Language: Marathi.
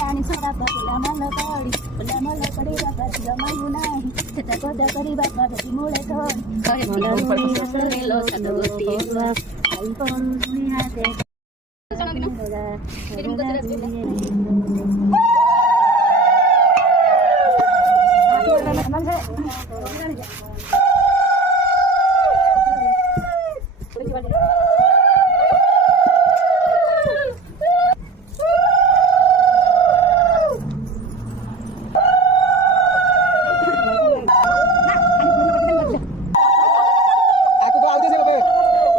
आणि सोडा बाजूला मला कडी तुला मला कडी बाबा तुला मानू नाही त्याचा कोदा कडी बाबा त्याची मुळे थोडी मला मुली असलेलो सदगोती आई पण मी हाते